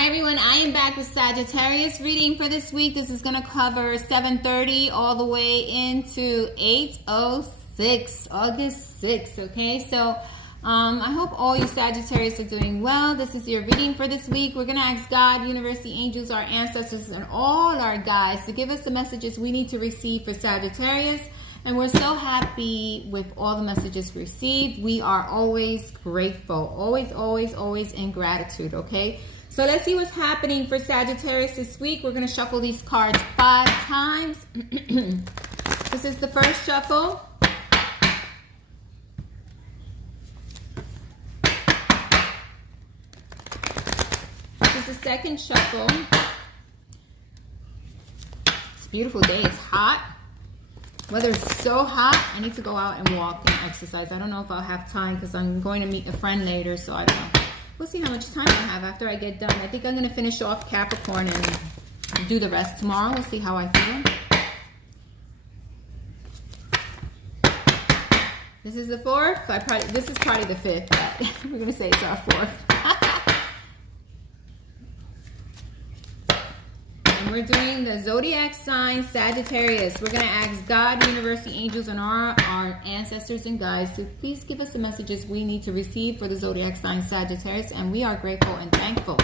Hi everyone, I am back with Sagittarius reading for this week. This is going to cover 7:30 all the way into 8:06, August 6th, okay? So I hope all you Sagittarius are doing well. This is your reading for this week. We're going to ask God, universe, the angels, our ancestors, and all our guides to give us the messages we need to receive for Sagittarius. And we're so happy with all the messages received. We are always grateful, always in gratitude, okay? So let's see what's happening for Sagittarius this week. We're going to shuffle these cards 5 times. This is the first shuffle. This is the second shuffle. It's a beautiful day. It's hot. Weather is so hot. I need to go out and walk and exercise. I don't know if I'll have time because I'm going to meet a friend later, so I don't know. We'll see how much time I have after I get done. I think I'm going to finish off Capricorn and do the rest tomorrow. We'll see how I feel. This is the fourth. This is probably the fifth, but we're going to say it's our fourth. And we're doing the zodiac sign Sagittarius. We're going to ask God, universe, the angels, and our ancestors and guides to please give us the messages we need to receive for the zodiac sign Sagittarius. And we are grateful and thankful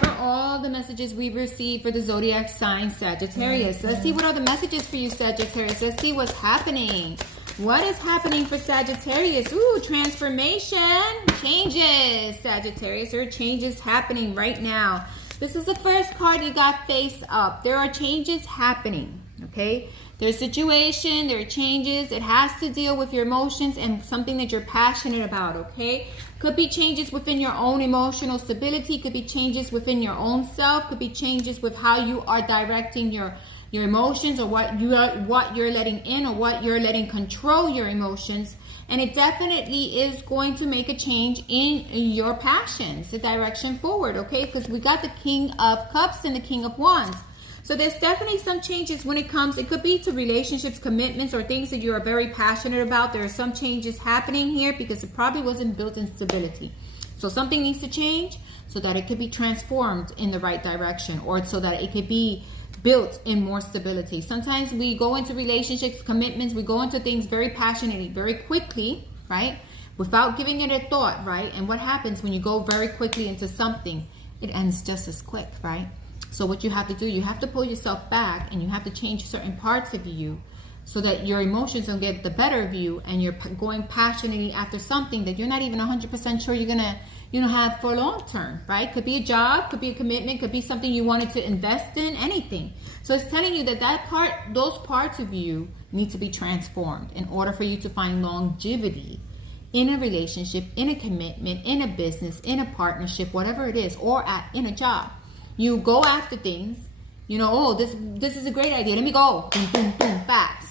for all the messages we've received for the zodiac sign Sagittarius. Let's see what are the messages for you, Sagittarius. Let's see what's happening. What is happening for Sagittarius? Ooh, transformation, changes, Sagittarius. There are changes happening right now. This is the first card you got face up. There are changes happening, okay? There's situation, there are changes. It has to deal with your emotions and something that you're passionate about, okay? Could be changes within your own emotional stability. Could be changes within your own self. Could be changes with how you are directing your emotions, or what you're letting in, or what you're letting control your emotions. And it definitely is going to make a change in your passions, the direction forward, okay? Because we got the King of Cups and the King of Wands. So there's definitely some changes when it comes. It could be to relationships, commitments, or things that you are very passionate about. There are some changes happening here because it probably wasn't built in stability. So something needs to change so that it could be transformed in the right direction, or so that it could be built in more stability. Sometimes we go into relationships, commitments, we go into things very passionately, very quickly, right? Without giving it a thought, right? And what happens when you go very quickly into something? It ends just as quick, right? So what you have to do, you have to pull yourself back, and you have to change certain parts of you so that your emotions don't get the better of you, and you're going passionately after something that you're not even 100% sure you're gonna have for long term, right? Could be a job, could be a commitment, could be something you wanted to invest in, anything. So it's telling you that those parts of you need to be transformed in order for you to find longevity in a relationship, in a commitment, in a business, in a partnership, whatever it is, or in a job. You go after things, oh, this is a great idea. Let me go, boom, boom, boom, fast.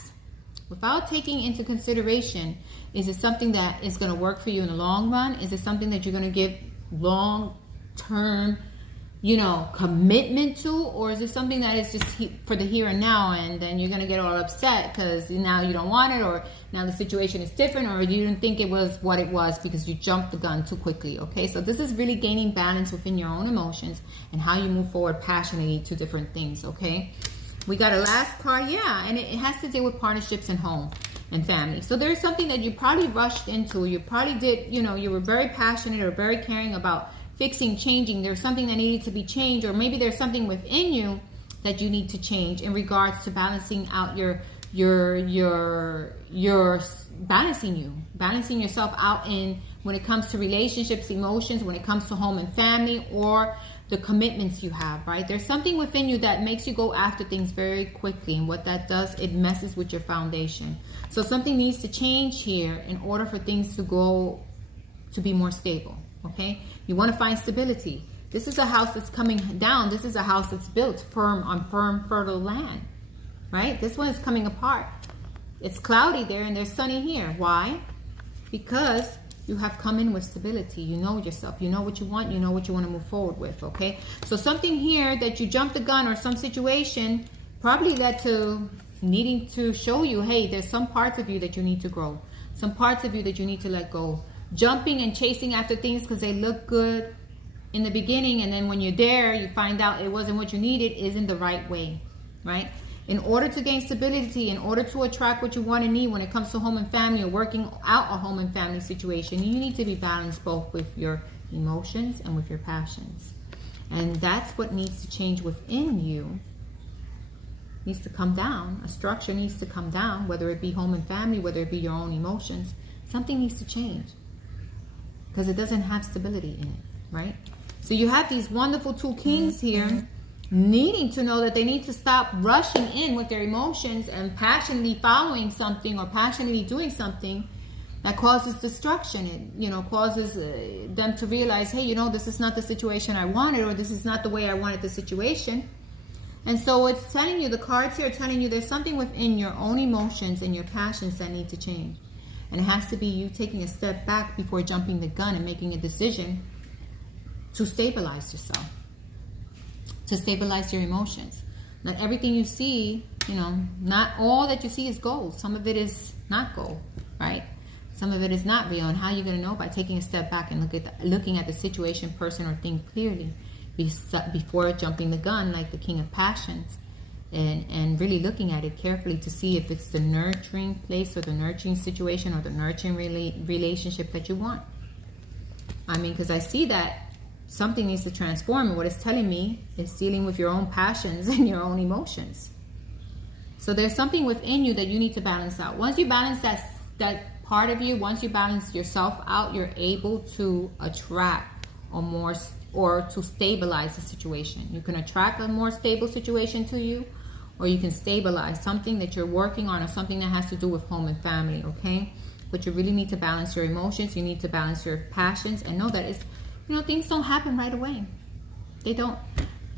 Without taking into consideration, is it something that is going to work for you in the long run? Is it something that you're going to give long-term, commitment to? Or is it something that is just for the here and now, and then you're going to get all upset because now you don't want it, or now the situation is different, or you didn't think it was what it was because you jumped the gun too quickly, okay? So this is really gaining balance within your own emotions and how you move forward passionately to different things, okay? We got a last card, and it has to deal with partnerships and home and family. So there's something that you probably rushed into. You probably did, you were very passionate or very caring about fixing, changing. There's something that needed to be changed, or maybe there's something within you that you need to change in regards to balancing out balancing yourself out in when it comes to relationships, emotions, when it comes to home and family, or the commitments you have, right? There's something within you that makes you go after things very quickly, and what that does, it messes with your foundation. So something needs to change here in order for things to be more stable, okay? You want to find stability. This is a house that's coming down. This is a house that's built on firm, fertile land, right? This one is coming apart. It's cloudy there and there's sunny here. Why? Because you have come in with stability. You know yourself. You know what you want. You know what you want to move forward with, okay? So something here that you jumped the gun, or some situation probably led to needing to show you, hey, there's some parts of you that you need to grow. Some parts of you that you need to let go. Jumping and chasing after things because they look good, in the beginning, and then when you're there, you find out it wasn't what you needed, isn't the right way, right? In order to gain stability, in order to attract what you want and need when it comes to home and family or working out a home and family situation, you need to be balanced both with your emotions and with your passions. And that's what needs to change within you. It needs to come down. A structure needs to come down, whether it be home and family, whether it be your own emotions. Something needs to change because it doesn't have stability in it, right? So you have these wonderful two kings here needing to know that they need to stop rushing in with their emotions and passionately following something or passionately doing something that causes destruction. It, causes them to realize, hey, this is not the situation I wanted, or this is not the way I wanted the situation. And so it's telling you, the cards here are telling you there's something within your own emotions and your passions that need to change. And it has to be you taking a step back before jumping the gun and making a decision to stabilize yourself, to stabilize your emotions. Not everything you see, not all that you see is gold. Some of it is not gold, right? Some of it is not real. And how are you going to know? By taking a step back and looking at the situation, person, or thing clearly before jumping the gun, like the King of Passions, and really looking at it carefully to see if it's the nurturing place or the nurturing situation or the nurturing relationship that you want. Because I see that something needs to transform, and what it's telling me is dealing with your own passions and your own emotions. So there's something within you that you need to balance out. Once you balance that part of you, once you balance yourself out, you're able to attract or to stabilize the situation. You can attract a more stable situation to you, or you can stabilize something that you're working on, or something that has to do with home and family, okay? But you really need to balance your emotions. You need to balance your passions, and know that it's, things don't happen right away. They don't.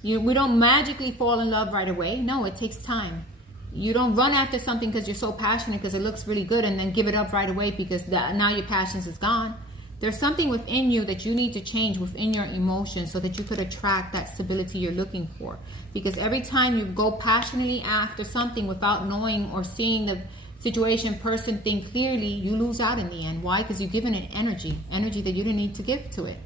We don't magically fall in love right away. No, it takes time. You don't run after something because you're so passionate because it looks really good and then give it up right away because now your passions is gone. There's something within you that you need to change within your emotions so that you could attract that stability you're looking for. Because every time you go passionately after something without knowing or seeing the situation, person, thing clearly, you lose out in the end. Why? Because you've given it energy that you didn't need to give to it.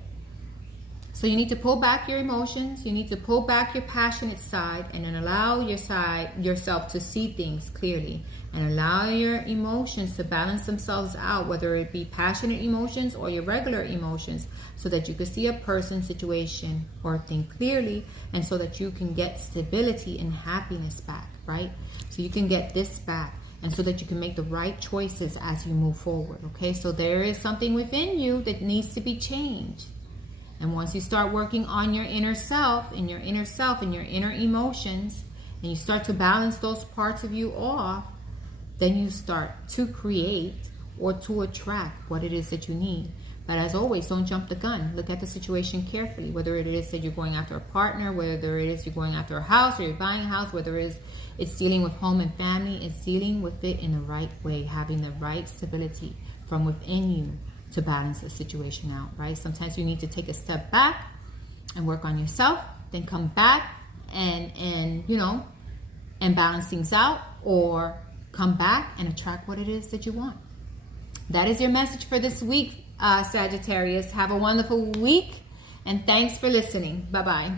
So you need to pull back your emotions. You need to pull back your passionate side, and then allow yourself to see things clearly, and allow your emotions to balance themselves out, whether it be passionate emotions or your regular emotions, so that you can see a person, situation, or thing clearly, and so that you can get stability and happiness back, right? So you can get this back, and so that you can make the right choices as you move forward, okay? So there is something within you that needs to be changed. And once you start working on your inner self, and your inner emotions, and you start to balance those parts of you off, then you start to create or to attract what it is that you need. But as always, don't jump the gun. Look at the situation carefully, whether it is that you're going after a partner, whether it is you're going after a house or you're buying a house, whether it's dealing with home and family, it's dealing with it in the right way, having the right stability from within you to balance the situation out, right? Sometimes you need to take a step back and work on yourself, then come back and balance things out, or come back and attract what it is that you want. That is your message for this week, Sagittarius. Have a wonderful week, and thanks for listening. Bye-bye.